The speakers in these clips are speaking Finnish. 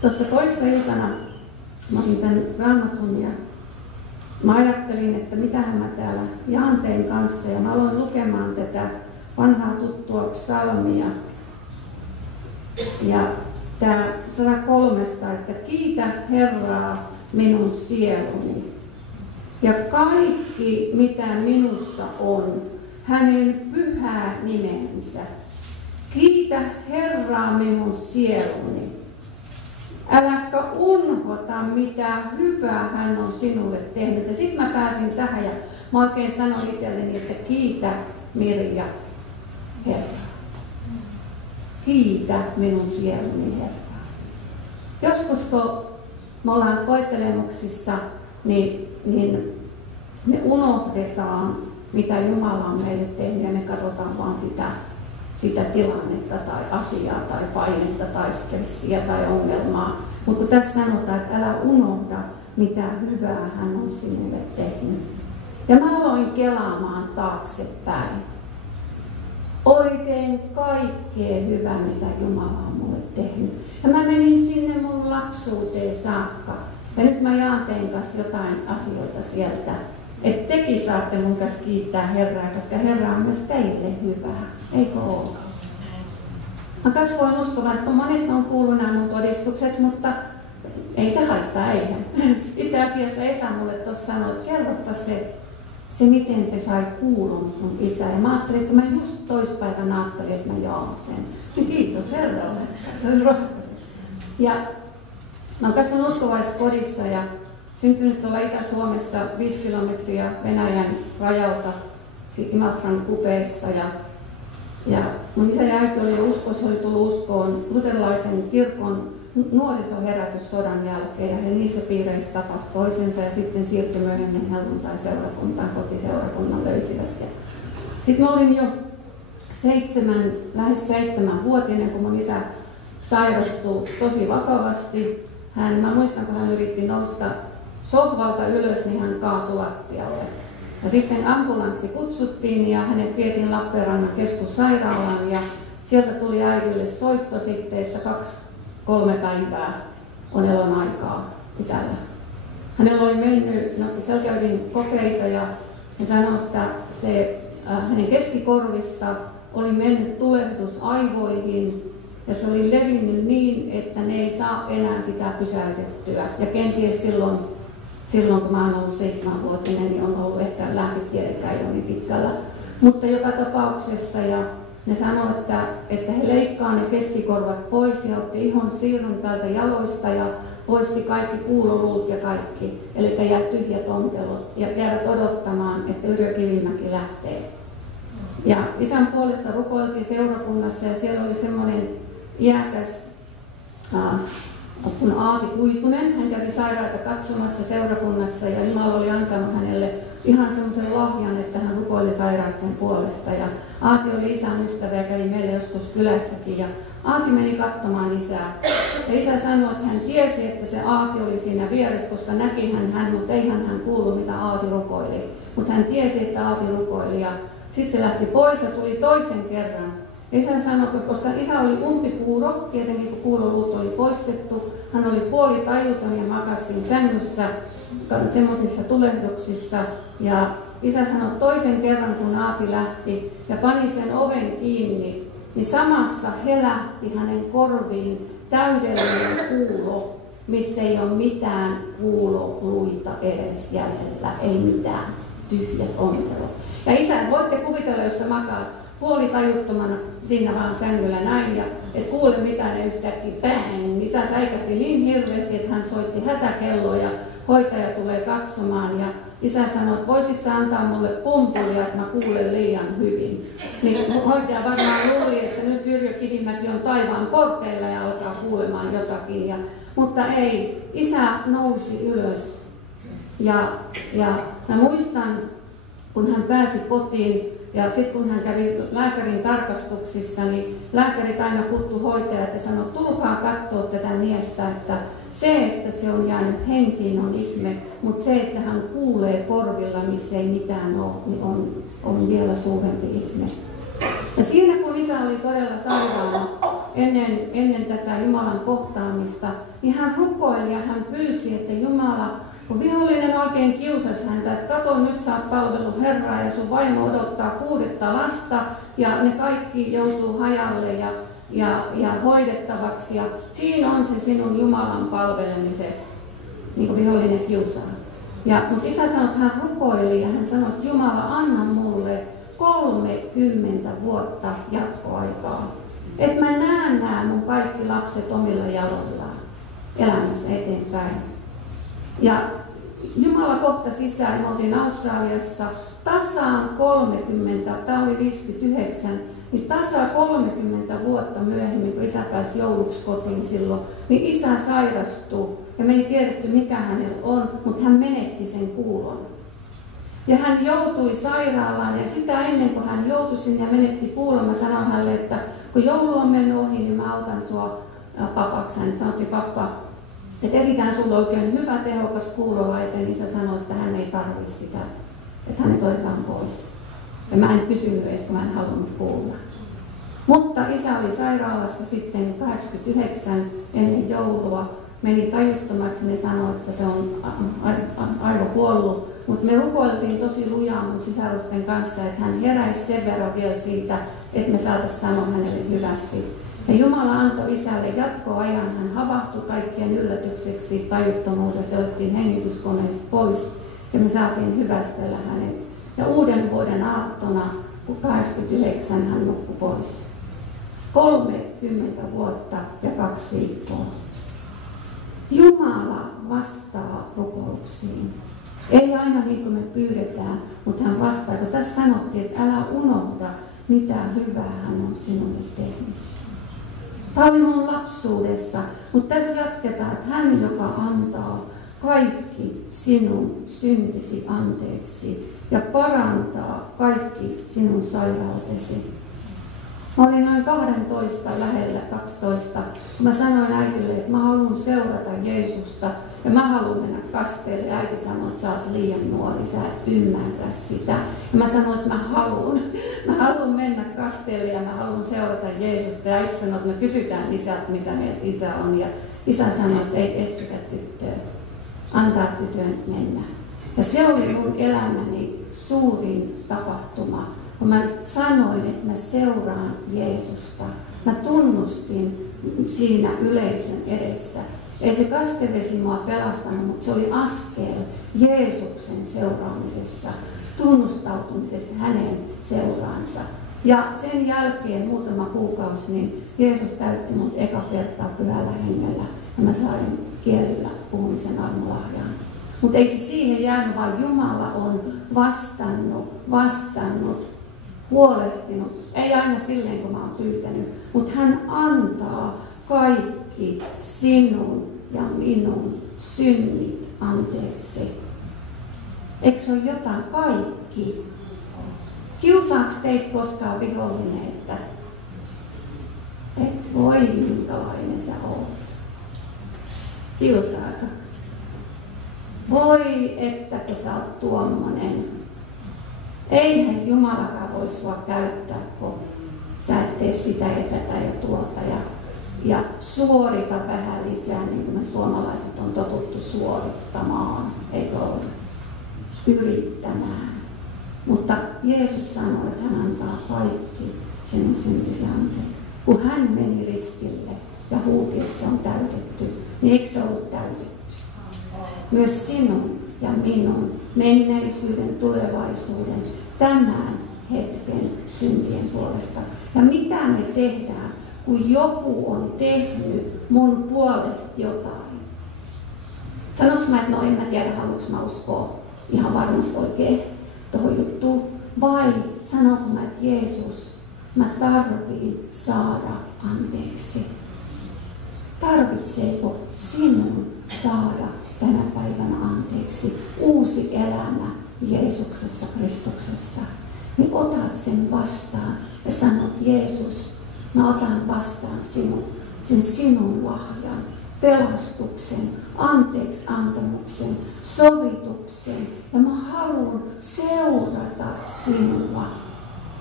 Tuossa toissa iltana mä otin tämän raamatun ja mä ajattelin, että mitähän mä täällä Jaanteen kanssa, ja mä aloin lukemaan tätä vanhaa tuttua psalmia. Ja tämä 103, että kiitä Herraa minun sieluni. Ja kaikki mitä minussa on, hänen pyhää nimensä. Kiitä Herraa minun sieluni. Äläkä unohda mitä hyvää hän on sinulle tehnyt. Ja sitten mä pääsin tähän ja mä oikein sanoin itselleni, että kiitä Mirja Herraa. Kiitä minun sieluni Herraa. Joskus kun me ollaan koettelemuksissa, niin me unohdetaan mitä Jumala on meille tehnyt ja me katsotaan vaan sitä tilannetta tai asiaa tai painetta tai stressiä tai ongelmaa. Mutta kun tässä sanotaan, että älä unohda mitä hyvää hän on sinulle tehnyt. Ja mä aloin kelaamaan taaksepäin. Oikein kaikkea hyvää, mitä Jumala on mulle tehnyt. Ja mä menin sinne mun lapsuuteen saakka. Ja nyt mä jaan teidän kanssa jotain asioita sieltä. Että tekin saatte mun kanssa kiittää Herraa, koska Herra on myös teille hyvää. Eikö ole? Mä kasvoin uskovan, että monet on kuullut nämä mun todistukset, mutta ei se haittaa, eihän. Itse asiassa Esa mulle tuossa sanoi, että kerropa se miten se sai kuulun sun isä. Ja mä ajattelin, että mä just toispäivänä ajattelin, että mä jaan sen. Ja kiitos Herralle. Ja mä oon kasvanut uskovaiskodissa ja syntynyt tuolla Itä-Suomessa 5 kilometriä Venäjän rajalta Imatran kupeessa. Ja mun isä ja äiti oli jo uskossa, oli tullut uskoon luterilaisen kirkon nuorisoherätys sodan jälkeen. Ja he niissä piireissä tapasi toisensa ja sitten siirtyi myöhemmin helluntai-seurakuntaan, kotiseurakunnan löysivät. Sitten mä olin jo lähes 7-vuotiainen, kun mun isä sairastui tosi vakavasti. Mä muistan, kun hän yritti nousta sohvalta ylös, niin hän kaatui lattialle. Ja sitten ambulanssi kutsuttiin ja hänet vietiin Lappeenrannan keskussairaalaan ja sieltä tuli äidille soitto sitten, että 2-3 päivää on elon aikaa isällä. Hänellä oli mennyt, siellä käytiin kokeita ja hän sanoi, että hänen keskikorvista oli mennyt tulehdus aivoihin ja se oli levinnyt niin, että ne ei saa enää sitä pysäytettyä. Ja kenties silloin kun mä oon ollut 7-vuotinen, niin on ollut ehkä lääketiedekään jo niin pitkällä. Mutta joka tapauksessa ja ne sanoivat, että he leikkaa ne keskikorvat pois ja otti ihon siirron täältä jaloista ja poisti kaikki kuuloluut ja kaikki. Eli jää tyhjät ontelot ja jäävät odottamaan, että Yrjö Kivimäki lähtee. Ja isän puolesta rukoiltiin seurakunnassa ja siellä oli semmoinen iäkäs kun Aati Kuitunen, hän kävi sairaita katsomassa seurakunnassa ja Jumala oli antanut hänelle ihan semmoisen lahjan, että hän rukoili sairaiden puolesta. Ja Aati oli isän ystävä ja kävi meille joskus kylässäkin ja Aati meni katsomaan isää. Ja isä sanoi, että hän tiesi, että se Aati oli siinä vieressä, koska näki hän, mutta eihän hän kuullut mitä Aati rukoili. Mutta hän tiesi, että Aati rukoili ja sitten se lähti pois ja tuli toisen kerran. Isä sanoi, koska isä oli umpikuuro, tietenkin kun kuuloluut oli poistettu, hän oli puolitajuton ja makasi siinä sängyssä semmoisissa tulehduksissa. Ja isä sanoi toisen kerran, kun Aati lähti ja pani sen oven kiinni, niin samassa helähti hänen korviin täydellinen kuulo, missä ei ole mitään kuuloluita edes jäljellä, ei mitään, tyhjät ontelot. Ja isä, voitte kuvitella, jos sä makaat puolitajuttomana siinä vaan sängyllä näin ja et kuule mitä ne yhtäkkiä bang. Isä säikähti niin hirveästi, että hän soitti hätäkelloa ja hoitaja tulee katsomaan ja isä sanoi, että voisit sä antaa mulle pumpulia, että mä kuulen liian hyvin. Niin hoitaja varmaan luuli, että nyt Yrjö Kivimäki on taivaan porteilla ja alkaa kuulemaan jotakin. Mutta ei, isä nousi ylös ja mä muistan, kun hän pääsi kotiin ja sitten kun hän kävi lääkärin tarkastuksissa, niin lääkärit aina kuttu hoitajat ja sanoi, tulkaa katsoa tätä miestä, että se on jäänyt henkiin on ihme, mutta se, että hän kuulee korvilla, missä ei mitään ole, niin on vielä suurempi ihme. Ja siinä kun isä oli todella sairaana, ennen tätä Jumalan kohtaamista, niin hän rukoili ja hän pyysi, että Jumala, kun vihollinen oikein kiusasi häntä, että kato, nyt sä oot palvellut Herraa ja sun vaimo odottaa 6 lasta ja ne kaikki joutuu hajalle ja hoidettavaksi. Ja siinä on se sinun Jumalan palvelemisessa, niin kuin vihollinen kiusaa. Mutta isä sanoi, että hän rukoili ja hän sanoi, että Jumala, anna mulle 30 vuotta jatkoaikaa. Että mä näen nämä mun kaikki lapset omilla jaloillaan elämässä eteenpäin. Ja Jumala kohtasi isää, me oltiin Australiassa tasaan 30, tämä oli 59, niin tasaan 30 vuotta myöhemmin, kun isä pääsi jouluksi kotiin silloin, niin isä sairastui ja me ei tiedetty mikä hänellä on, mutta hän menetti sen kuulon. Ja hän joutui sairaalaan ja sitä ennen kuin hän joutui sinne ja menetti kuulon, mä sanoin hänelle, että kun joulu on mennyt ohi, niin mä autan sua papaksi. Hän sanoi, pappa, että eritään sulla oikein hyvä tehokas kuulolaite, niin sä sanoi, että hän ei tarvitse sitä, että hänet otetaan pois. Ja mä en kysynyt edes, kun mä en halunnut kuulla. Mutta isä oli sairaalassa sitten 89 ennen joulua, meni tajuttomaksi, ne sanoi, että se on aivan kuollut. Mutta me rukoiltiin tosi lujaa mun sisarusten kanssa, että hän heräisi sen verran vielä siitä, että me saataisiin sanoa hänelle hyvästi. Ja Jumala antoi isälle jatkoajan, hän havahtui kaikkien yllätykseksi tajuttomuudesta, otettiin hengityskoneesta pois ja me saatiin hyvästellä hänet. Ja uuden vuoden aattona, kun 89 hän nukkui pois. 30 vuotta ja 2 viikkoa. Jumala vastaa rukouksiin. Ei aina niin kuin me pyydetään, mutta hän vastaa. Kun tässä sanottiin, että älä unohda, mitä hyvää hän on sinulle tehnyt. Tämä oli mun lapsuudessa, mutta tässä jatketaan, että hän, joka antaa kaikki sinun syntisi anteeksi ja parantaa kaikki sinun sairautesi. Mä olin noin 12 lähellä 12, kun mä sanoin äitille, että mä haluan seurata Jeesusta ja mä haluan mennä kasteelle. Ja äiti sanoi, että sä oot liian nuori, sä et ymmärrä sitä. Ja mä sanoin, että mä haluan mennä kasteelle ja mä haluan seurata Jeesusta. Ja äiti sanoi, että me kysytään isältä, mitä meidän isä on. Ja isä sanoi, että ei estetä tyttöä, antaa tytön mennä. Ja se oli mun elämäni suurin tapahtuma. Kun mä sanoin, että mä seuraan Jeesusta, mä tunnustin siinä yleisön edessä. Ei se kastevesi mua pelastanut, mutta se oli askel Jeesuksen seuraamisessa, tunnustautumisessa hänen seuraansa. Ja sen jälkeen muutama kuukausi, niin Jeesus täytti mut eka kertaa pyhällä hengellä ja mä sain kielillä puhumisen armolahjan. Mutta ei se siihen jäänyt, vaan Jumala on vastannut, huolehtinut. Ei aina silleen, kun mä oon pyytänyt, mutta hän antaa kaikki sinun ja minun synnit anteeksi. Eikö se ole jotain? Kaikki. Kiusaaks teit koskaan vihollinen, että et voi minkälainen sä oot? Kiusaako? Voi, että sä oot tuommoinen. Eihän Jumalakaan voi sua käyttää, kun sä et tee sitä ja tätä ja tuota ja suorita vähän lisää, niin kuin me suomalaiset on totuttu suorittamaan, eikö ole? Yrittämään. Mutta Jeesus sanoi, että hän antaa kaikki sinun syntisi anteeksi. Kun hän meni ristille ja huuti, että se on täytetty, niin eikö se ollut täytetty? Myös sinun ja minun menneisyyden, tulevaisuuden, tämän hetken syntien puolesta. Ja mitä me tehdään, kun joku on tehnyt mun puolesta jotain? Sanoinko mä, että no en mä tiedä, haluanko mä uskoa ihan varmasti oikein tuohon juttuun? Vai sanonko mä, että Jeesus, mä tarviin saada anteeksi? Tarvitseeko sinun saada tänä päivänä anteeksi uusi elämä Jeesuksessa, Kristuksessa? Niin otat sen vastaan ja sanot, Jeesus, mä otan vastaan sen sinun lahjan, pelastuksen, anteeksi antamuksen, sovituksen ja mä haluan seurata sinua.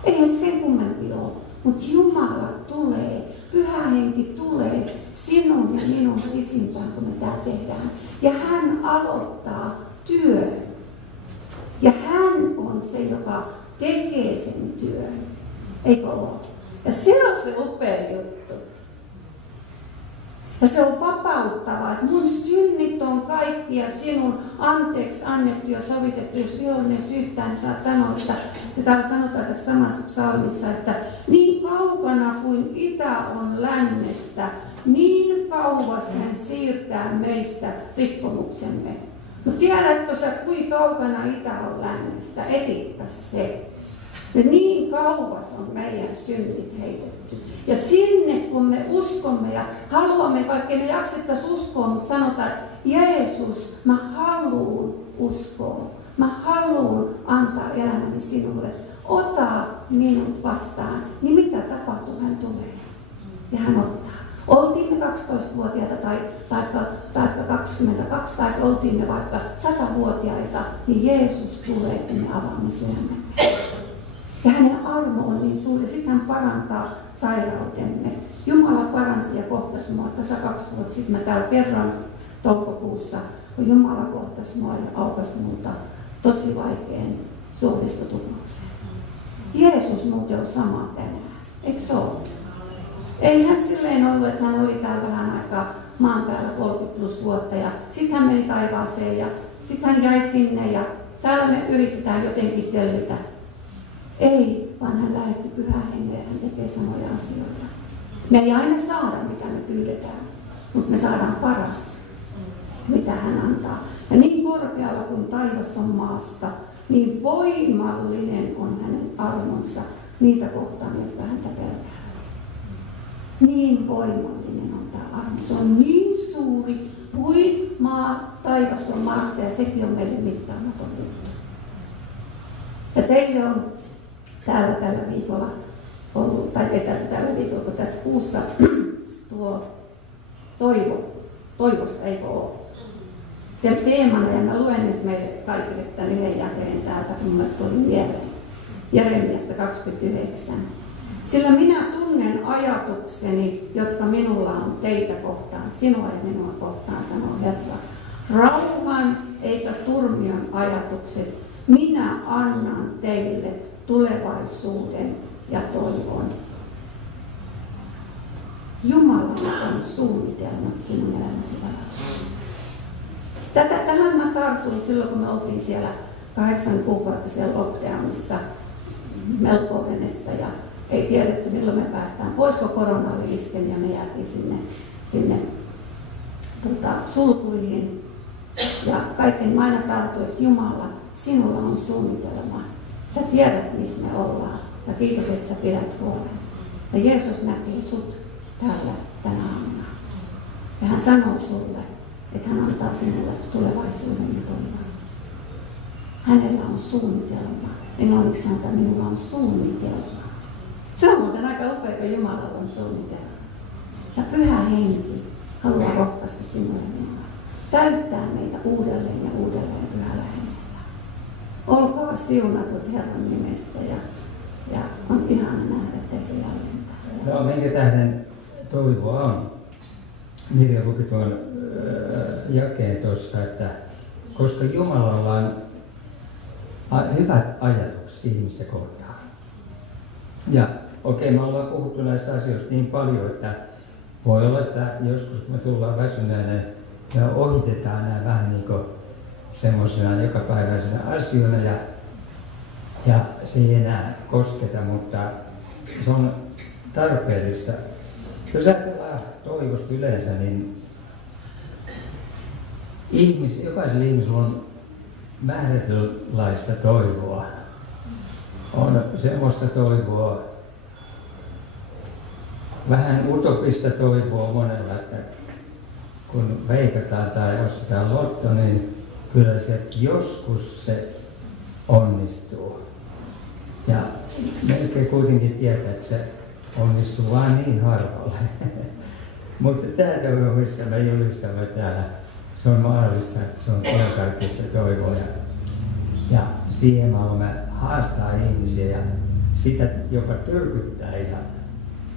Eihän se sen kummempi ole, mutta Jumala tulee Pyhä Henki tulee sinun ja minun sisimpään, kun me tää tehdään. Ja hän aloittaa työn. Ja hän on se, joka tekee sen työn. Eikö ole? Ja se on se upea juttu. Ja se on vapauttavaa, että mun synnit on kaikki ja sinun anteeksi annettu ja sovitettu. Jos vihollinen syyttää, niin saat sanoa, että täällä sanotaan tässä samassa psalmissa, että niin kaukana kuin itä on lännestä, niin kauas hän siirtää meistä rikkomuksemme. No tiedätkö sä, kuinka kaukana itä on lännestä? Etipä se. Ja niin kauas on meidän synnit heitetty. Ja sinne, kun me uskomme ja haluamme, vaikka me jaksettaisiin uskoa, mutta sanotaan, että Jeesus, mä haluun uskoa. Mä haluun antaa elämäni sinulle. Ota minut vastaan. Niin mitä tapahtuu? Hän tulee. Ja hän ottaa. Oltiin me 12-vuotiaita tai 22 tai oltiin me vaikka 100-vuotiaita, niin Jeesus tulee, että me avaamme sydämemme. Ja hänen armo on niin suuri, sitten hän parantaa sairautemme. Jumala paransi ja kohtasi mua. Tässä 2 vuotta sitten mä täällä kerran toukokuussa, kun Jumala kohtasi mua ja aukasi multa tosi vaikean suoristotulokseen. Jeesus muuten on sama tänään, eikö se ole? Ei hän silleen ollut, että hän oli täällä vähän aikaa maan päällä 30+ vuotta ja sitten hän meni taivaaseen ja sitten hän jäi sinne ja täällä me yritetään jotenkin selvitä. Ei, vaan hän lähetti Pyhän Hengen ja hän tekee samoja asioita. Me ei aina saada, mitä me pyydetään, mutta me saadaan paras, mitä hän antaa. Ja niin korkealla kuin taivas on maasta, niin voimallinen on hänen armonsa niitä kohtaan, jotka häntä pelkäävät. Niin voimallinen on tämä armo. Se on niin suuri kuin taivas on maasta ja sekin on meille mittaamaton juttu. Ja teille on täällä tällä viikolla ollut, tai tällä viikolla, kun tässä kuussa tuo toivosta, eikö ole? Ja teemana, ja mä luen nyt meille kaikille tämän yhden jakeen täältä, kun mulle tuli mieleen. Jeremiasta 29. Sillä minä tunnen ajatukseni, jotka minulla on teitä kohtaan, sinua ja minua kohtaan, sanoo Herra. Rauhan eikä turmion ajatukset, minä annan teille tulevaisuuden ja toivon. Jumalalla on suunnitelmat sinun elämäsi varalla. Tähän mä tartuin silloin, kun me oltiin siellä 8 kuukautta siellä lockdownissa Melbourneessa ja ei tiedetty, milloin me päästään pois, kun korona oli isken ja me jäätiin sinne sulkuihin. Ja kaiken mä aina tartuin, että Jumala, sinulla on suunnitelma. Sä tiedät, missä me ollaan. Ja kiitos, että sä pidät huolen. Ja Jeesus näkee sut täällä tänä aamuna. Ja hän sanoo sulle, että hän antaa sinulle tulevaisuuden ja toivon. Hänellä on suunnitelma. Englanniksi sanotaan, että minulla on suunnitelma. Se on muuten aika upea, kun Jumalalla on suunnitelma. Ja Pyhä Henki haluaa rohkaista sinua ja minua. Täyttää meitä uudelleen ja uudelleen Pyhällä Hengellä. Olkaa siunatut Herran nimessä ja on ihana nähdä teitä jälleen täällä. No, minkä tähden toivoa on? Mirja luki tuon jakeen tuossa, että koska Jumalalla on hyvät ajatukset ihmistä kohtaan. Ja okei, me ollaan puhuttu näistä asioista niin paljon, että voi olla, että joskus kun me tullaan väsyneenä, me ohitetaan nämä vähän niin kuin semmoisena jokapäiväisenä asioina ja se ei enää kosketa, mutta se on tarpeellista. Jos ajatellaan toivosta yleensä, niin jokaisella ihmisellä on määrätynlaista toivoa. On semmoista toivoa, vähän utopista toivoa monella, että kun veikataan tai ostetaan lotto, niin kyllä se joskus se onnistuu. Ja melkein kuitenkin tietää, että se onnistuu vain niin harvalla. Mutta tämä toivo, missä me julistamme täällä, se on mahdollista, että se on kaikista toivoa. Ja siihen me haluamme haastaa ihmisiä ja sitä jopa tyrkyttää ihan.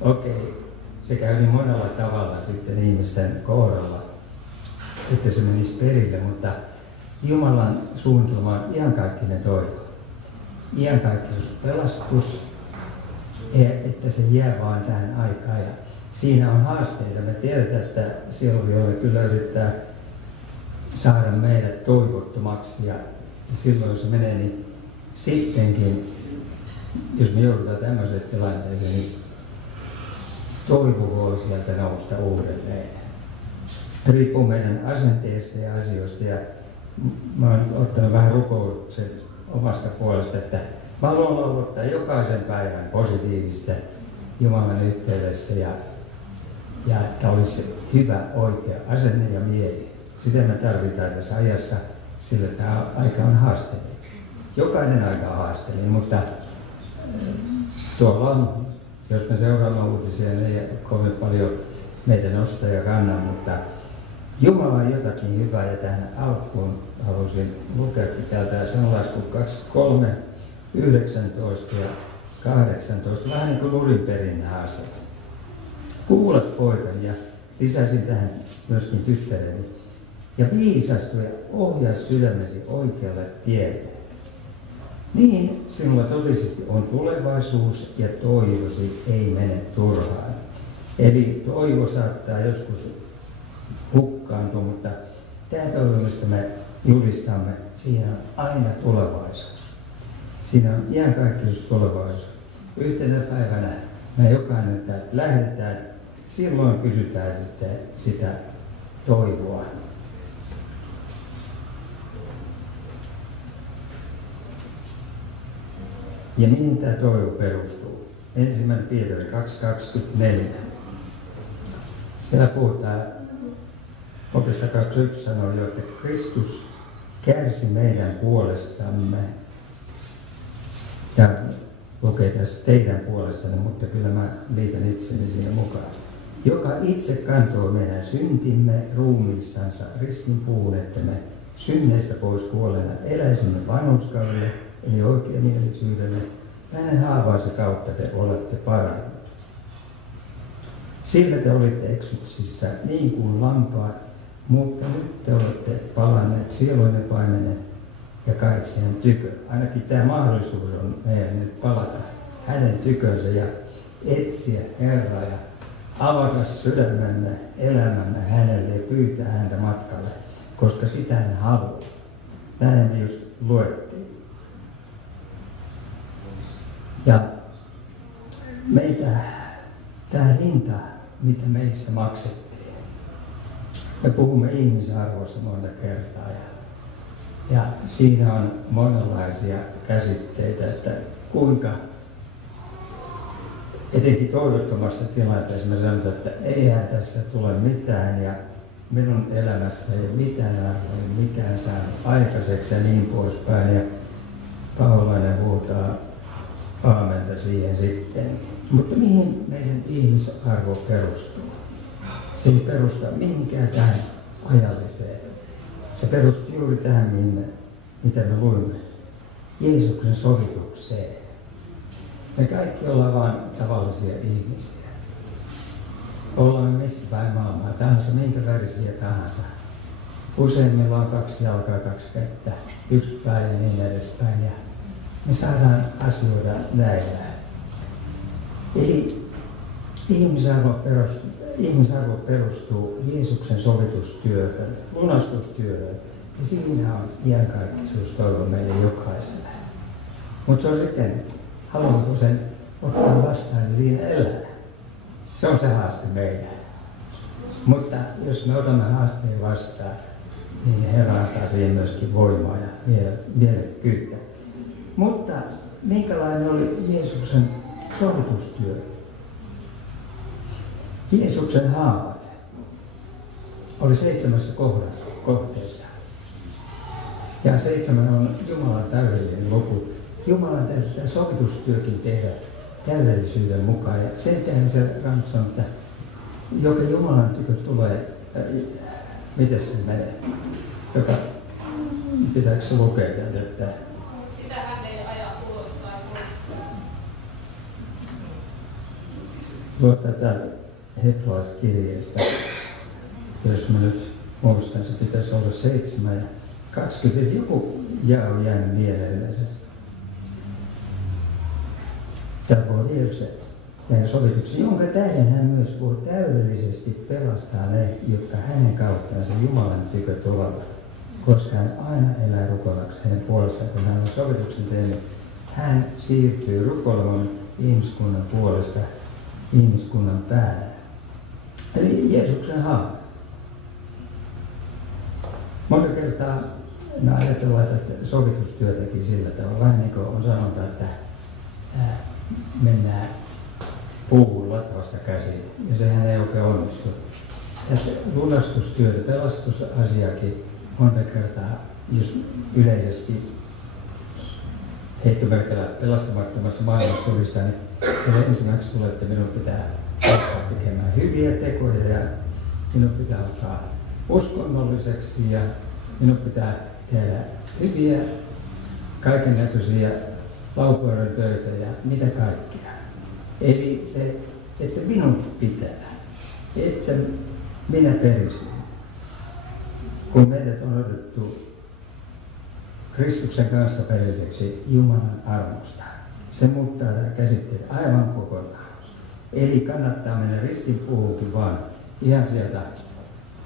Okei, se käy niin monella tavalla sitten ihmisten kohdalla, että se menisi perille, mutta Jumalan suunnitelma on iankaikkinen toivo. Iankaikkisuus, pelastus, että se jää vaan tähän aikaan. Ja siinä on haasteita. Me tiedetään, että sielunvihollinen kyllä yrittää saada meidät toivottomaksi. Ja silloin se menee, niin sittenkin, jos me joudutaan tämmöiseen tilanteeseen, niin toivo voi sieltä nousta uudelleen. Riippuu meidän asenteesta ja asioista. Ja mä oon ottanut vähän rukouksen omasta puolesta, että mä haluan laulattaa jokaisen päivän positiivista Jumalan yhteydessä ja että olisi hyvä, oikea asenne ja mieli. Sitä me tarvitaan tässä ajassa, sillä tämä aika on haasteellinen. Jokainen aika on haasteellinen, mutta tuolla on, jos me seuraamme uutisia, niin ei kovin paljon meitä nostaa ja kanna, mutta Jumala on jotakin hyvää ja tähän alkuun halusin lukea täältä sananlasku 23, 19 ja 18, vähän niin kuin Nurinperin nämä asiat. Kuulet poikani ja lisäsin tähän myöskin tyttäreni ja viisastu ja ohjaa sydämesi oikealle tielle. Niin sinulla totisesti on tulevaisuus ja toivosi ei mene turhaan. Eli toivo saattaa joskus hukkaantua, mutta tämä toivo, mistä me julistamme, siinä on aina tulevaisuus. Siinä on iankaikkisuus tulevaisuus. Yhtenä päivänä me jokainen täältä lähdetään, silloin kysytään sitten sitä toivoa. Ja mihin tämä toivo perustuu? 1. Pietari 2.24. Siellä puhutaan, oikeastaan 21 sanoo jo, että Kristus kärsi meidän puolestamme. Ja lukee tässä teidän puolestanne, mutta kyllä mä liitän itseni siihen mukaan. Joka itse kantoi meidän syntimme ruumiistansa ristin puun, että me synneistä pois kuolleena eläisimme vanhurskaudelle, eli oikeamielisyydelle. Hänen haavaansa kautta te olette parannut. Sillä te olitte eksyksissä niin kuin lampaat, mutta nyt te olette palanneet sieluinen paimenen ja kaitseen tykö. Ainakin tämä mahdollisuus on meidän nyt palata hänen tykönsä ja etsiä Herraa ja avata sydämemme, elämämme hänelle ja pyytää häntä matkalle, koska sitä hän haluaa. Näin me just luettiin. Ja meitä tämä hinta, mitä meissä maksettiin. Me puhumme ihmisarvosta monta kertaa ja siinä on monenlaisia käsitteitä, että kuinka etenkin toivottomassa tilanteessa me sanotaan, että eihän tässä tule mitään ja minun elämässä ei ole mitään arvoa, mitään saanut aikaiseksi ja niin poispäin. Ja Paulainen huutaa aamenta siihen sitten. Mutta mihin meidän ihmisarvo perustuu? Se ei perusta mihinkään tähän ajalliseen. Se perustuu juuri tähän, mitä me luimme. Jeesuksen sovitukseen. Me kaikki ollaan vain tavallisia ihmisiä. Ollaan mistä päin maailmaa tahansa, minkä värisiä tahansa. Useimmilla on 2 jalkaa, 2 kättä, 1 pää ja niin edespäin. Ja me saadaan asioida näillä. Eli ihmisarvo perustuu Jeesuksen sovitustyöhön, lunastustyöhön. Ja siinä on iankaikkisuus toivo meille jokaiselle. Mutta se on sitten, haluanko sen ottaa vastaan ja siinä elää. Se on se haaste meidän. Mutta jos me otamme haasteen vastaan, niin Herra antaa siihen myöskin voimaa ja mielekkyyttä. Mutta minkälainen oli Jeesuksen sovitustyö? Jeesuksen haavat oli 7 kohteessa. Ja 7 on Jumalan täydellinen luku. Jumalan täytyy sovitustyökin tehdä täydellisyyden mukaan. Ja sen tähden se Raamattu sanoo, että joka Jumalan tykö tulee, miten se menee? Pitääkö se lukea täältä, että sitä hän ei aja ulos tai pois. luottaa täältä. hebrealaiskirjeestä. Jos mä nyt muistan, se pitäisi olla 7 ja 20, joku on jäänyt mieleen. Tämä voi Jeesuksen sovituksen, jonka tähden hän myös voi täydellisesti pelastaa ne, jotka hänen kauttansa Jumalan tykö tulevat. Koska hän aina elää rukoilaksi hänen puolestaan, kun hän on sovituksen tehnyt. Hän siirtyy rukoilemaan ihmiskunnan puolesta ihmiskunnan päälle. Eli Jeesuksen haave. Monta kertaa me ajatellaan, että sovitustyötäkin sillä tavalla, vähän niin kuin on sanonta, että mennään puuhun latvasta käsin, ja sehän ei oikein onnistu. Että lunastustyötä, pelastusasiakin monta kertaa, jos yleisesti heittomerkillä pelastamattomassa maailmassa tulistaa, niin se ensimmäiseksi tulee, että minun pitää alkaa tekemään hyviä tekoja ja minun pitää alkaa uskonnolliseksi ja minun pitää tehdä hyviä kaikennäköisiä laupuuden töitä ja mitä kaikkea. Eli se, että minun pitää, että minä perisin. Kun meidät on otettu Kristuksen kanssa perilliseksi Jumalan armosta, se muuttaa tämä käsitteen aivan kokonaan. Eli kannattaa mennä ristinpuuhunkin vaan ihan sieltä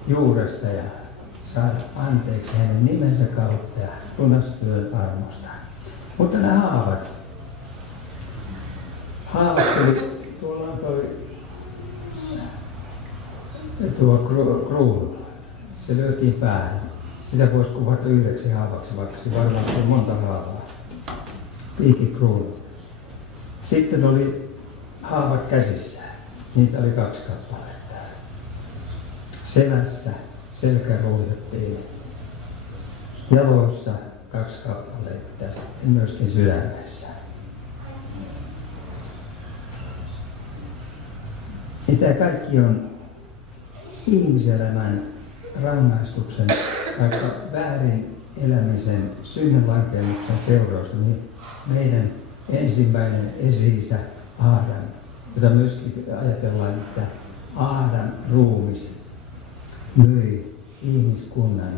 juuresta ja saada anteeksi hänen nimensä kautta ja lunastyön armosta. Mutta nämä haavat tuolla on tuo kruunu. Se lyötiin päähän. Sitä voisi kuvata 9 haavaksi, vaikka se varmasti on monta haavaa. Piikikruunu. Sitten oli haavat käsissä. Niitä oli 2 kappaletta. Selässä selkä ruutettiin. Jaloissa 2 kappaletta ja sitten myöskin sydämessä. Ja tämä kaikki on ihmiselämän rangaistuksen tai väärin elämisen synnynlankemuksen seurausta, niin meidän ensimmäinen esi-isä Aadam, jota myöskin ajatellaan, että Aadam ruumis myi ihmiskunnan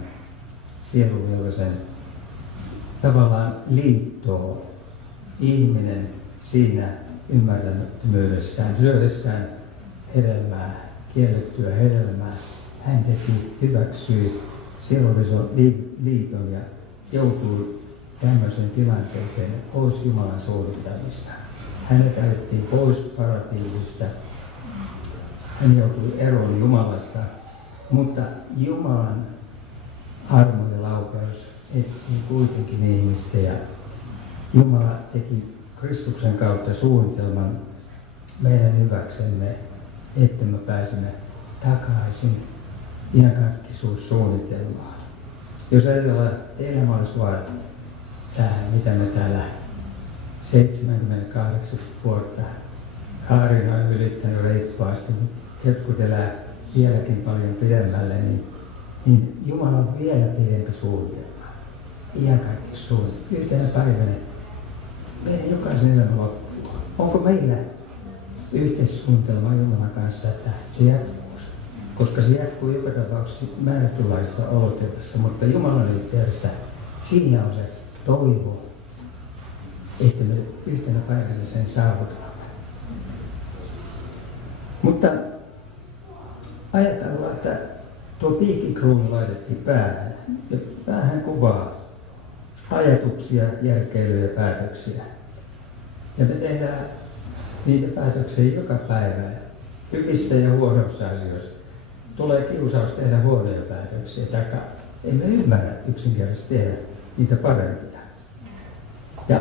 sieluviallisen tavallaan liittoon. Ihminen siinä ymmärtämättömyydessään, syödessään hedelmää, kiellettyä hedelmää, hän hyväksyi sielullisen liiton ja joutui tämmöiseen tilanteeseen pois Jumalan suunnitelmista. Hänet ajettiin pois paratiisista. Hän joutui eroon Jumalasta, mutta Jumalan armo ja laupeus etsii kuitenkin ihmistä ja Jumala teki Kristuksen kautta suunnitelman meidän hyväksemme, että me pääsemme takaisin iankaikkisuussuunnitelmaan. Jos ajatellaan, että elämä olisi vain tähän, mitä me täällä 78 vuotta Kaarina on ylittänyt reippaasti, jotkut elää vieläkin paljon pidemmälle, niin Jumala on vielä pidempi suunnitelma. Iankaikkisuunnitelma. Yhtenä päivänä meidän jokaisen elämä loppuu. Onko meillä yhteissuunnitelma Jumalan kanssa, että se jatkuu? Koska se jatkuu joka tapauksessa määrätynlaisessa olotilassa, mutta Jumalan yhteydessä siinä on se toivo, että me yhtenä päivänä sen saavutamme. Mutta ajatellaan, että tuo piikkikruunu laitettiin päähän. Ja päähän kuvaa ajatuksia, järkeilyjä ja päätöksiä. Ja me tehdään niitä päätöksiä joka päivä, hyvissä ja huonoissa asioissa. Tulee kiusaus tehdä huonoja päätöksiä, tai emme ymmärrä yksinkertaisesti tehdä niitä parempia. Ja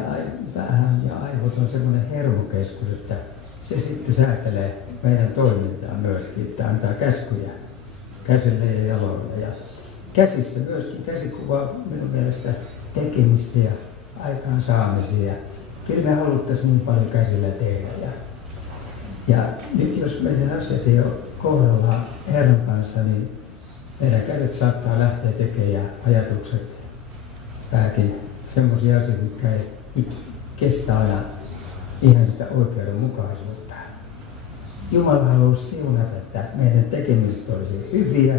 päähän ja aivot on semmoinen hermokeskus, että se sitten säätelee meidän toimintaa myöskin, että antaa käskyjä käsille ja jaloille. Ja käsissä myöskin käsi kuvaa minun mielestä tekemistä ja aikaansaamisia. Kyllä me haluttaisiin niin paljon käsillä tehdä. Ja nyt jos meidän asiat ei ole kohdallaan Herran kanssa, niin meidän kädet saattaa lähteä tekemään ja ajatukset, pääkin semmoisia asioita, jotka ei nyt kestä aina ihan sitä oikeudenmukaisuutta. Jumala halusi siunata, että meidän tekemiset olisi hyviä.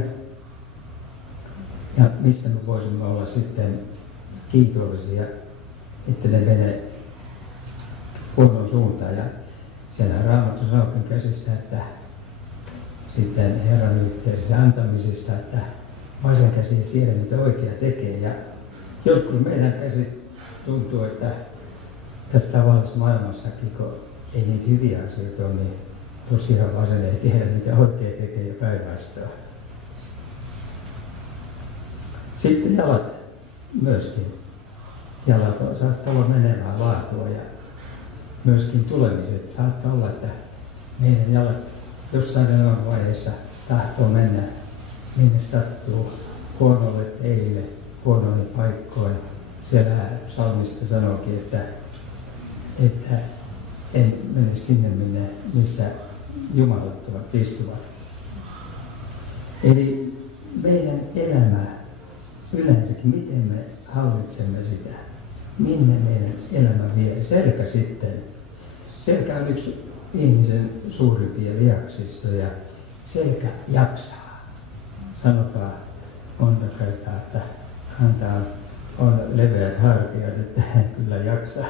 Ja mistä me voisimme olla sitten kiitollisia, että ne menee huonoon suuntaan. Ja siellä Raamattu sanookin käsissä, että sitten Herran yhteydessä antamisesta, että vasen käsi ei tiedä, mitä oikea tekee. Ja joskus meidän käsi tuntuu, että tässä tavallisessa maailmassakin, kun ei niitä hyviä asioita ole, niin tosiaan vasen ei tiedä, mitä oikea tekee ja päinvastoin. Sitten jalat myöskin. Jalat saattaa olla menevää laatua ja myöskin tulemiset. Saattaa olla, että meidän jalat jossain vaiheessa tahtoo mennä minne sattuu, huonolle teille, huonoille paikkoille. Siellä psalmista sanookin, että en mene sinne, missä jumalattomat istuvat. Eli meidän elämä yleensäkin, miten me hallitsemme sitä, minne meidän elämä vie. Selkä sitten. Selkä on yksi ihmisen suurimpia lihaksistoja. Selkä jaksaa. Sanotaan monta kertaa, että häntä on leveät hartiat, että hän kyllä jaksaa.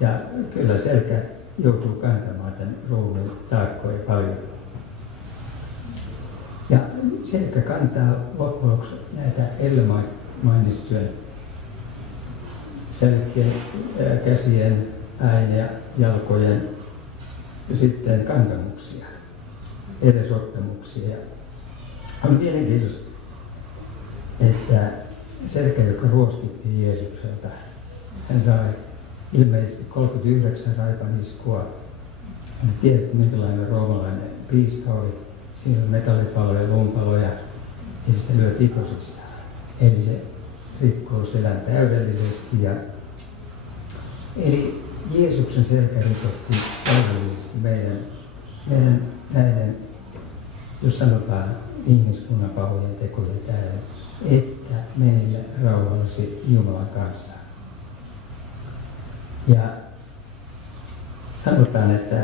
Ja kyllä selkä joutuu kantamaan tämän ruumiin taakkoja paljon. Ja selkä kantaa loppujen lopuksi näitä edellä mainittujen selkien, käsien, päin ja jalkojen ja sitten kantamuksia, edesottamuksia. On mielenkiintoista, että selkä, joka ruoskittiin Jeesukselta, hän sai ilmeisesti 39 raipaniskua. Hän tiedät, minkälainen roomalainen piiska oli. Siinä oli metallipaloja, luunpaloja ja sitten lyö tosissaan. Eli se rikkoo selän täydellisesti. Eli Jeesuksen selkä rikottiin täydellisesti meidän näiden, jos sanotaan ihmiskunnan pahojen tekojen tähden, että meillä rauha olisi Jumalan kanssa. Ja sanotaan, että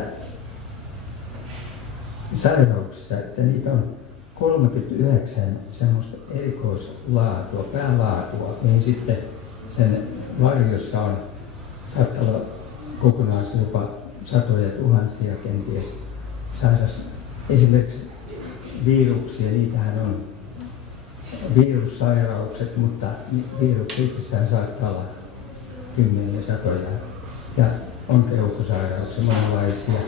sairauksissa, että niitä on 39 semmoista erikoislaatua, päälaatua, niin sitten sen varjossa on, saattaa olla kokonaan jopa satoja tuhansia kenties sairas. Esimerkiksi viruksia, niitähän on virussairaukset, mutta virukset itsessään saattaa olla kymmeniä, satoja. Ja on keuhkosairauksia, monenlaisia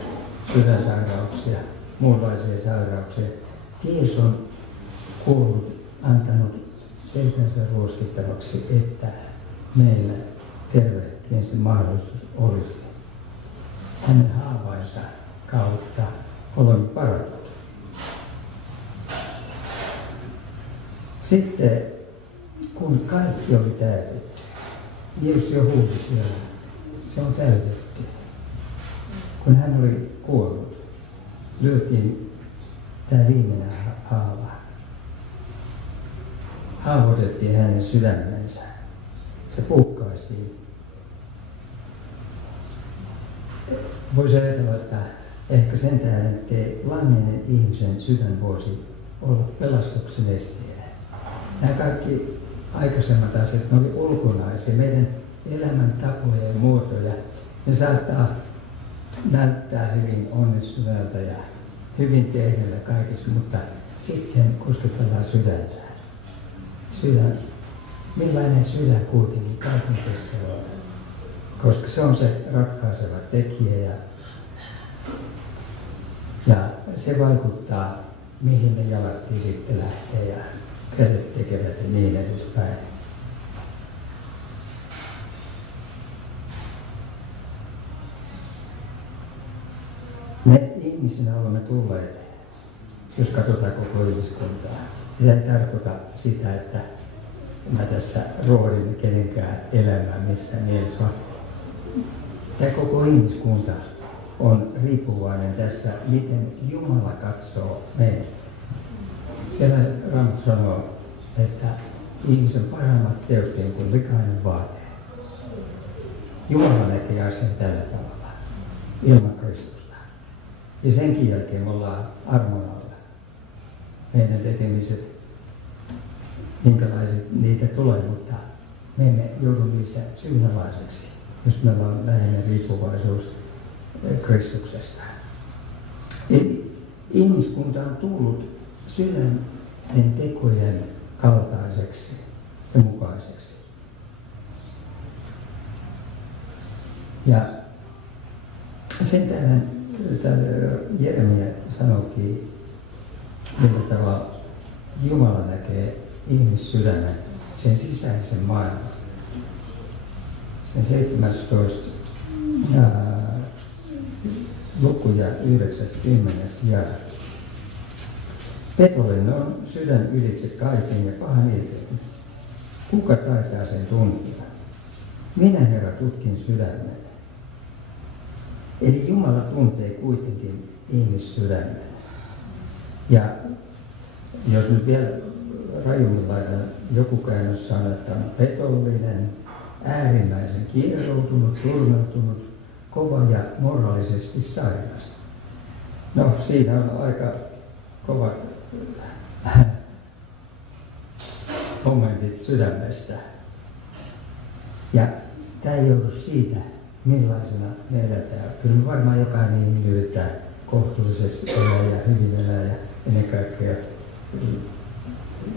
sydänsairauksia, muunlaisia sairauksia. Jeesus on kuullut, antanut selkänsä ruoskittavaksi, että meillä tervehtymisen mahdollisuus olisi. Hänen haavainsa kautta olemme parannut. Sitten kun kaikki oli täytetty, Jeesus jo huusi siellä, se on täytetty. Kun hän oli kuollut, lyötiin tämä viimeinen haava. Haavoitettiin hänen sydämensä. Se puhkaistiin. Voisi ajatella, että ehkä sen tähden, ettei langenen ihmisen sydän voisi olla pelastuksen esteenä. Nämä kaikki aikaisemmat asiat, ne oli ulkonaisia, meidän elämäntapoja ja muotoja. Ne saattaa näyttää hyvin onnistuneelta ja hyvin tehdellä kaikessa, mutta sitten kosketellaan sydäntä. Sydän, millainen sydän kuitenkin kaiken keskellä on, koska se on se ratkaiseva tekijä ja se vaikuttaa, mihin ne jalatkin sitten lähtee ja kädet tekevät ja niin edespäin. Me ihmisinä olemme tulleet, jos katsotaan koko ihmiskuntaa. Se ei tarkoita sitä, että mä tässä ruodin kenenkään elämää missään mielessä, vaan tämä koko ihmiskunta on riippuvainen tässä, miten Jumala katsoo meitä. Siellä Raamattu sanoo, että ihmisen parhaimmat teot kuin likainen vaate. Jumala näkee asian tällä tavalla, ilman Kristusta. Ja senkin jälkeen me ollaan armon alla. Meidän tekemiset, minkälaiset niitä tulee, mutta me emme joudu niissä syynalaiseksi, jos meillä on läheinen riippuvaisuus Kristuksesta. Eli ihmiskunta on tullut sydämen tekojen kaltaiseksi ja mukaiseksi. Ja sen täällä Jeremia sanoikin, millä tavalla Jumala näkee ihmissydämen, sen sisäisen maailman. Sen 17. luku ja 90. jae. Petollinen on sydän ylitse kaiken ja pahan ilkeyden. Kuka taitaa sen tuntea? Minä, Herra, tutkin sydämen. Eli Jumala tuntee kuitenkin ihmissydämen. Ja jos nyt vielä rajummin laitan, joku käännös sanoo, että on petollinen, äärimmäisen kieroutunut, turmeltunut, kova ja moraalisesti sairas. No, siinä on aika kovat kommentit sydämestä. Ja tämä ei joudu siitä, millaisena me eletään. Kyllä me varmaan jokainen ihminen yrittää kohtuullisesti elää ja hyvin elää ja ennen kaikkea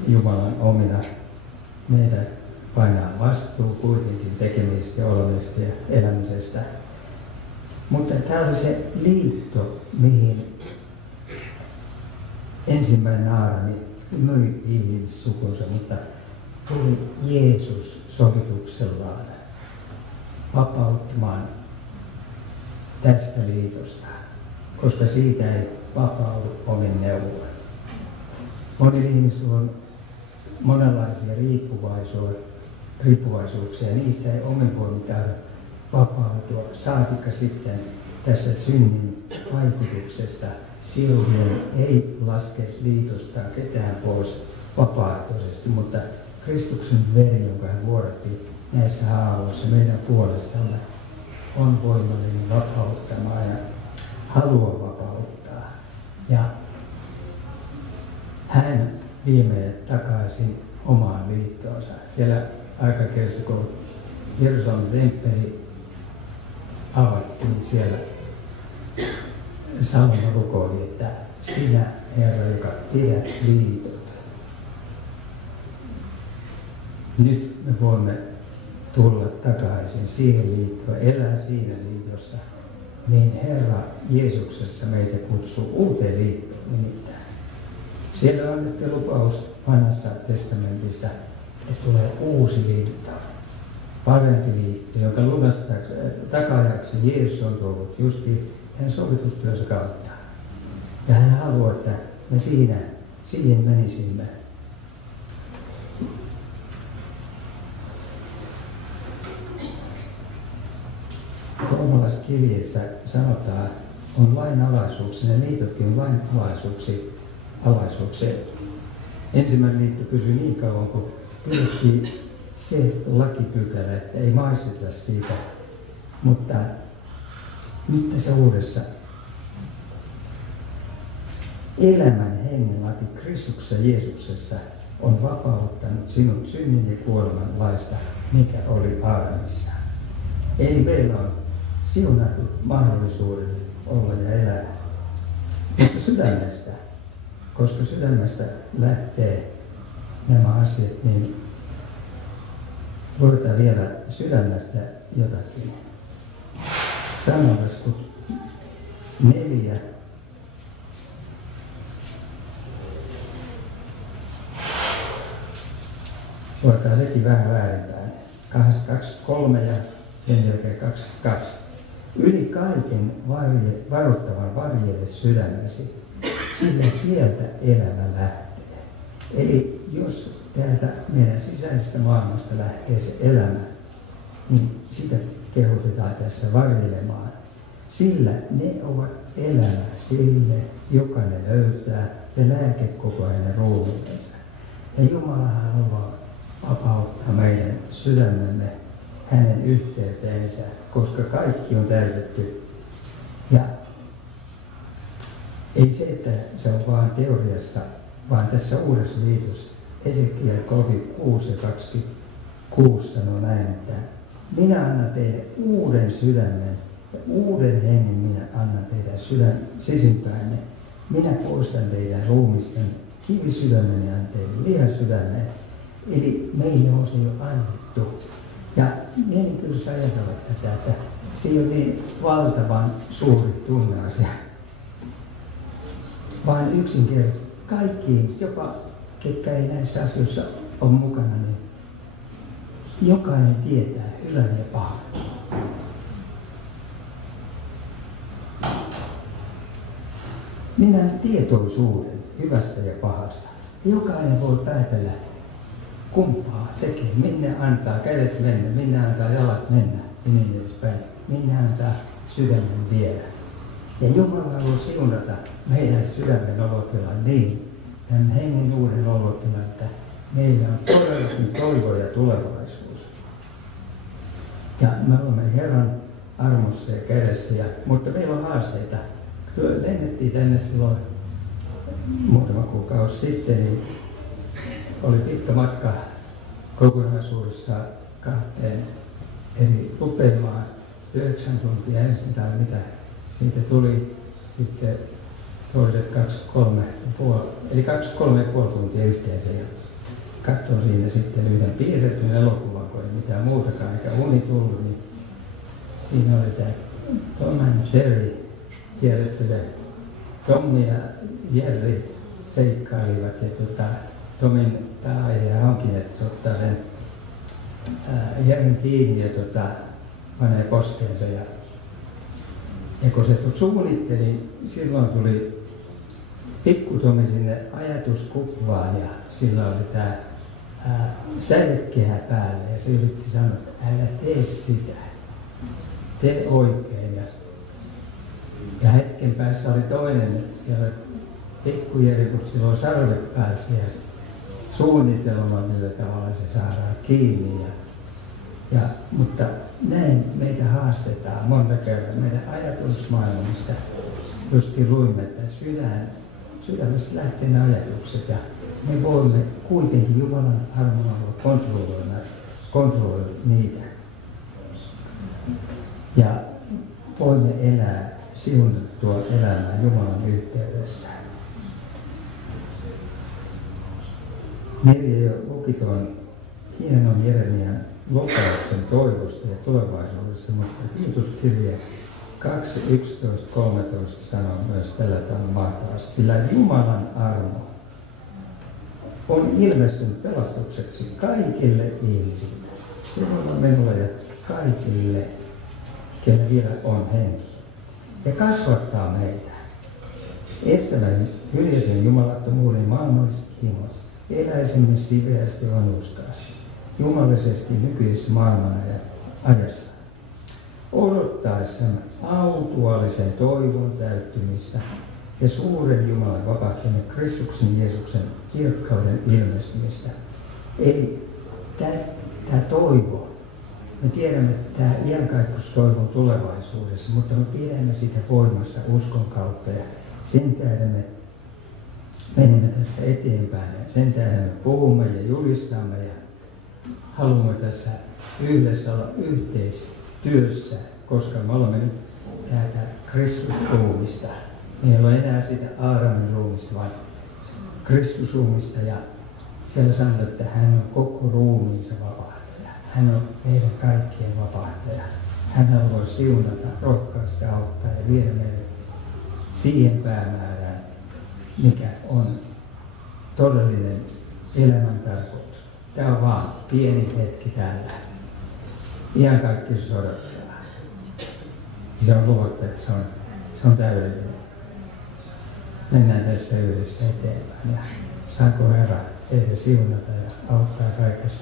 Jumalan omina meitä painaa vastuu kuitenkin tekemisestä ja olemisesta ja elämisestä. Mutta tämä oli se liitto, mihin ensimmäinen Aarami myi ihmissukunsa, mutta tuli Jeesus sovituksellaan vapauttamaan tästä liitosta, koska siitä ei vapaudu omin neuvoin. Monilla ihmisillä on monenlaisia riippuvaisuuksia ja niistä ei omin voimin taida vapautua, saatikka sitten tässä synnin vaikutuksesta silloin ei laske liitosta ketään pois vapaaehtoisesti, mutta Kristuksen veri, jonka hän vuodatti näissä haavoissa meidän puolestamme, on voimallinen vapauttamaan ja haluaa vapauttaa. Ja hän vie meidät takaisin omaan liittoonsa. Siellä aikakerrassa, kun Jerusalemin temppeli avattiin, siellä Salomo rukoili, että sinä, Herra, joka pidät liitot. Nyt me voimme tulla takaisin siihen liittoon, elää siinä liitossa, niin Herra Jeesuksessa meitä kutsuu uuteen liittoon nimittäin. Siellä on nyt lupaus Vanhassa testamentissa, että tulee uusi liitto, parempi liitto, jonka takaajaksi Jeesus on tullut justi hän sovitustyönsä kautta. Ja hän haluaa, että me siihen menisimme. Roomalaiskirjeessä sanotaan, on lainalaisuuksia, ne liitotkin on lainalaisuuksia. Ensimmäinen liitto pysyy niin kauan, kun pidettiin se lakipykälä, että ei maisteta siitä, mutta nyt tässä uudessa elämän hengen laki Kristuksessa Jeesuksessa on vapauttanut sinut synnin ja kuoleman laista, mikä oli Aadamissa. Eli meillä on siunatut mahdollisuudet olla ja elää. Mutta sydämestä, koska sydämestä lähtee nämä asiat, niin luetaan vielä sydämestä jotakin. Sananlaskut 4. Luetaan sekin vähän väärinpäin. 23 ja sen jälkeen 22. Yli kaiken varoittavan varjele sydämesi, sillä sieltä elämä lähtee. Eli jos täältä meidän sisäisestä maailmasta lähtee se elämä, niin sitä kehotetaan tässä varjelemaan. Sillä ne ovat elämä sille, joka ne löytää, ja lääke koko hänen ruumiinsa. Ja Jumala haluaa vapauttaa meidän sydämemme hänen yhteyteensä, koska kaikki on täytetty. Ja Ei se, että se on vaan teoriassa, vaan tässä uudessa liitossa Esekiel 36 ja 26 sanoo näin, että minä annan teille uuden sydämen ja uuden hengen minä annan teidän sisimpäänne. Minä poistan teidän ruumisten kivisydämen ja annan teille lihasydämen. Eli meille on se jo annettu. Ja mielenkiintoista ajatella tätä, että se ei ole niin valtavan suuri tunneasia, vaan yksinkertaisesti kaikki ihmiset, jopa ketkä ei näissä asioissa ole mukana, niin jokainen tietää hyvän ja pahan. Minä tietoisuuden hyvästä ja pahasta. Jokainen voi päätellä, kumpaa tekee, minne antaa kädet mennä, minne antaa jalat mennä ja niin edespäin, minne antaa sydämen viedä. Ja Jumala haluaa siunata meidän sydämen olotilan niin, tämän hengen uuden olotilan, että meillä on todellakin toivo ja tulevaisuus. Ja me olemme Herran armossa ja kädessä, mutta meillä on haasteita. Lennettiin tänne silloin muutama kuukausi sitten, niin oli pitkä matka kokonaisuudessa 2 eri lupeimaan, 9 tuntia ensin tai mitä siitä tuli, sitten toiset 2-3,5 tuntia yhteensä. Ja katsoin siinä sitten yhden piirretyn elokuvan, kun ei mitään muutakaan, eikä uni tullut, niin siinä oli tämä Tom and Jerry, tiedätte se, Tommi ja Jerry seikkailivat ja Tomin pääaihe onkin, että se ottaa sen Jerryn kiinni ja panee poskeensa. Ja kun se suunnitteli, silloin tuli pikku Tomi sinne ajatuskuplaan ja sillä oli tämä sädekehä päällä ja se yritti sanoa, että älä tee sitä, tee oikein. Ja hetken päässä oli toinen, siellä pikku Jeri, kun sillä on sarvet päässä ja suunnitelma, millä tavalla se saadaan kiinni. Mutta näin meitä haastetaan monta kertaa meidän ajatusmaailmasta. Justiin luimme, että sydämessä lähtee ne ajatukset ja me voimme kuitenkin Jumalan armolla kontrolloida niitä. Ja voimme elää siunattua elämää Jumalan yhteydessä. Merja jo luki tuon hienon Jeremian lupauksen toivosta ja tulevaisuudesta, mutta Tiituskirja 2.11.13 sanoo myös tällä tavalla mahtavasti, sillä Jumalan armo on ilmestynyt pelastukseksi kaikille ihmisille, sinulle, minulle ja kaikille, kenellä vielä on henki, ja kasvattaa meitä, että me hyljetyn jumalattomuuden maailmalliset himot eläisimme siveästi ja vanhurskaasti, jumalisesti nykyisessä maailmana ja ajassa, odottaessamme autuaalisen toivon täyttymistä ja suuren Jumalan vapahtuneen Kristuksen Jeesuksen kirkkauden ilmestymistä. Eli tämä toivo, me tiedämme, että tämä iankaikkeustoivo on tulevaisuudessa, mutta me pidämme sitä voimassa uskon kautta ja sen tähden me menemme tästä eteenpäin ja sen tähden me puhumme ja julistamme ja haluamme tässä yhdessä olla yhteistyössä, koska me olemme nyt täältä Kristusruumista. Me ei ole enää sitä Aaramin ruumista, vaan Kristusruumista ja siellä sanotaan, että hän on koko ruumiinsa vapahtaja. Hän on meidän kaikkien vapahtaja. Hän haluaa siunata, rohkaista, auttaa ja viedä meidät siihen päämäärään, mikä on todellinen elämän tarkoitus. Tämä on vaan pieni hetki täällä. Ihan kaikki se odottaa. Se on luvattu, että se on täydellinen. Mennään tässä yhdessä eteenpäin ja saako Herra teitä siunata ja auttaa kaikessa.